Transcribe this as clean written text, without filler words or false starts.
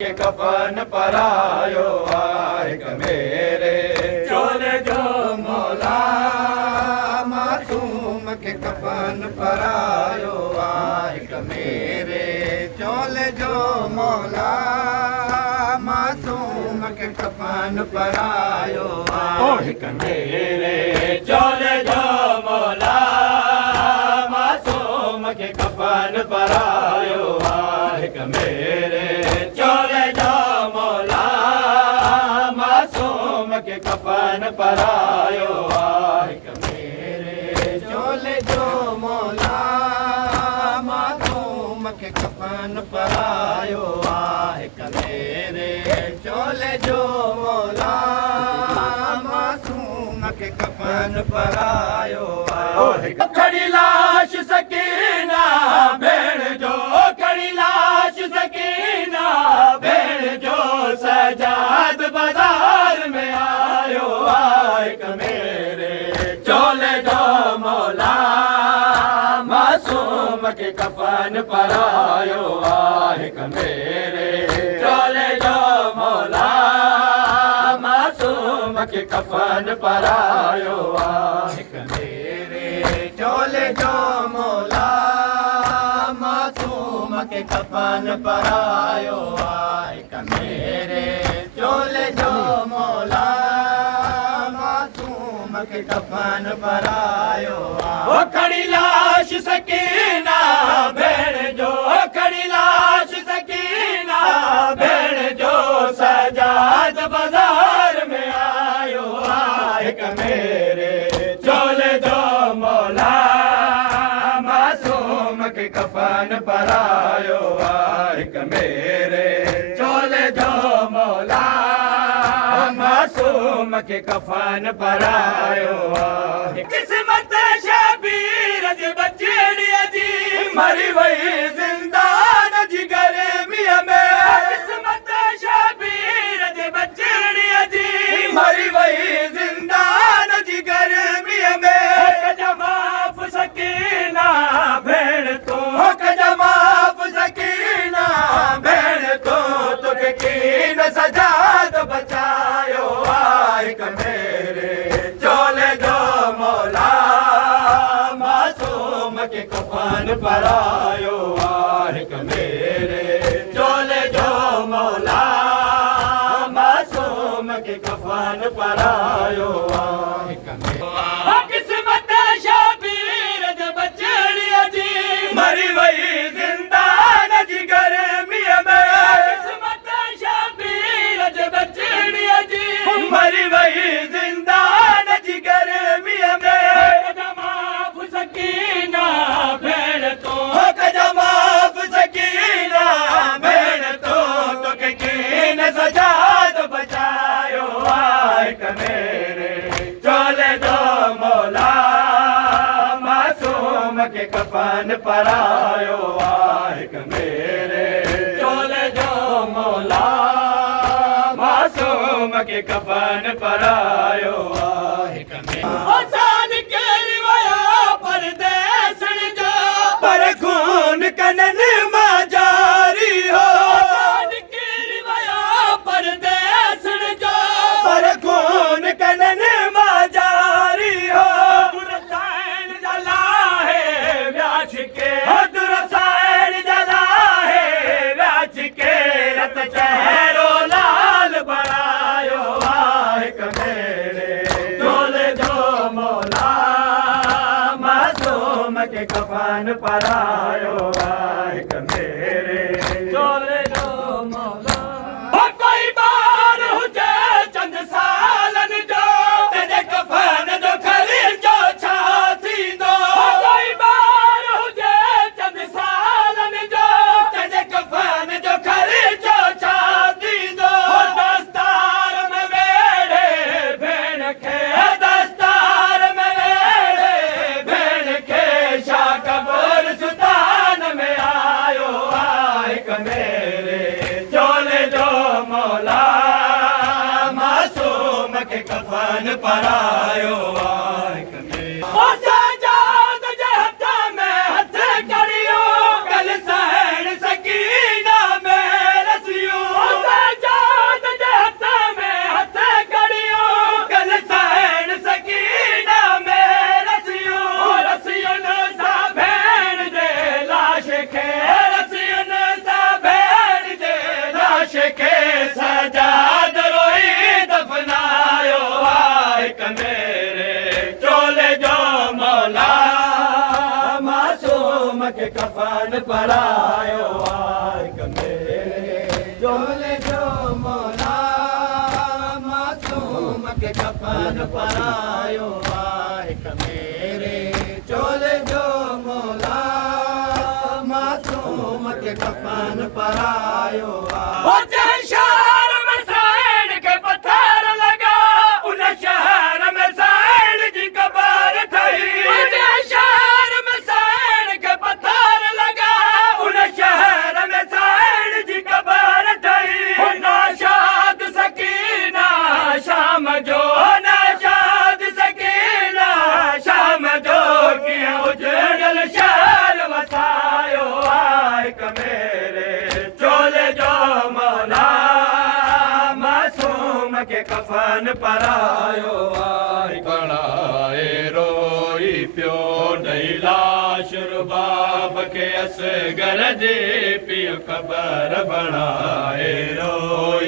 के कफन परायो आहे मेरे चोले जो मौला मासूम के कफन परायो आहे मेरे चोले जो मौला मासूम के कफन परायो आहे मेरे चोले जो मौला मासूम के कफन परायो आहे मेरे कफन परायो आहे मेरे चोले जो मौला मासूम के कफन परायो आहे मेरे चोले जो मौला मासूम के कफन परायो आहे खड़ी लाश सकीना भेण जो खड़ी लाश सकीना भेण जो सजाद बाजार में आयो आहे मेरे चोले जो मौला मासूम के कफन परायो आहे मेरे चोले जो मौला मासूम के कफन परायो आहे मेरे चोले जो मौला मासूम के कफन परायो आहे मेरे चोले जो मौला मासूम के कफन परायो ओ खड़ी लाश सकीना भेण जो खड़ी लाश सकीना भेण जो सजाद बाजार में आयो आहे मेरे चोले जो मौला मासूम के कफन परायो आहे मेरे चोले जो मौला मासूम के कफन परायो आहे किस्मत शबीर जी बचड़ी जी मरी वई जिंदान जी गर्मी में किस्मत शबीर जी बचड़ी जी मरी वई जिंदान जी गर्मी में जमाफ सकीना भेण तो जमाफ सकीना भेण तो तुके कीन सजाद बचायो आहे मेरे चोले जो मौला मासूम के कफन परायो आहे मेरे चोले जो मौला मासूम के कफन परायो आहे किस्मत शबीर जी बचड़ी जी मरी वई जिंदान जी गर्मी में किस्मत शबीर जी बचड़ी जी मरी वई जिंदान जी गर्मी में जमाफ सकीना भेण तो जमाफ सकीना भेण तो के कीन सजाद बचायो आहे मेरे चोले जो मौला मासूम के कफन परायो आहे मेरे चोले जो मौला मासूम के कफन परायो आहे आसान केरी वया परदेसण जो पर खून कनन मां जारी हो आसान केरी वया परदेसण जो पर खून कनन मां जारी हो दुरसाइन जला है व्यास के दुरसाइन जला है व्यास के रत चेहरो लाल बनायो आहे मेरे चोले जो मौला मासूम के कफन परायो आहे मेरे चोले जो मौला कोई बार हुजे चंद सालन जो तेरे कफन जो खरीदो छाती दो कोई बार हुजे चंद सालन जो तेरे कफन जो खरीदो छाती दो दस्तार में वेड़े भेण के दस्तार में वेड़े भेण के शाकबुर सुल्तान में आयो आहे मेरे चोले जो मौला मासूम के कफन परायो आहे मेरे ओ सजाद जे हथ में हथ करियो कल सहण सकीना में रसियो लाश खे सजाद रोई दफनायो आहे कमेरे चोले जो मौला मासूम खे कफन परायो आहे कमेरे चोले जो मौला मासूम खे कफन परायो आहे कमेरे चोले जो मौला मासूम खे कफन परायो आहे शहर में साइण खे पथर लॻा उन शहर में साइण जी क़बर ठही शहर में साइण खे पथर लॻा उन शहर में साइण जी क़बर ठही नाशाद सकीना शाम जो नाशाद सकीना शाम जो कीअं उजड़ियल शहर वसायो आहे कमेरे चोले जो मौला मासूम खे कफन परायो आहे कणाए रोई पियो ॾेई लाश रुबाब खे असगर जे पियो ख़बर बणाए रोई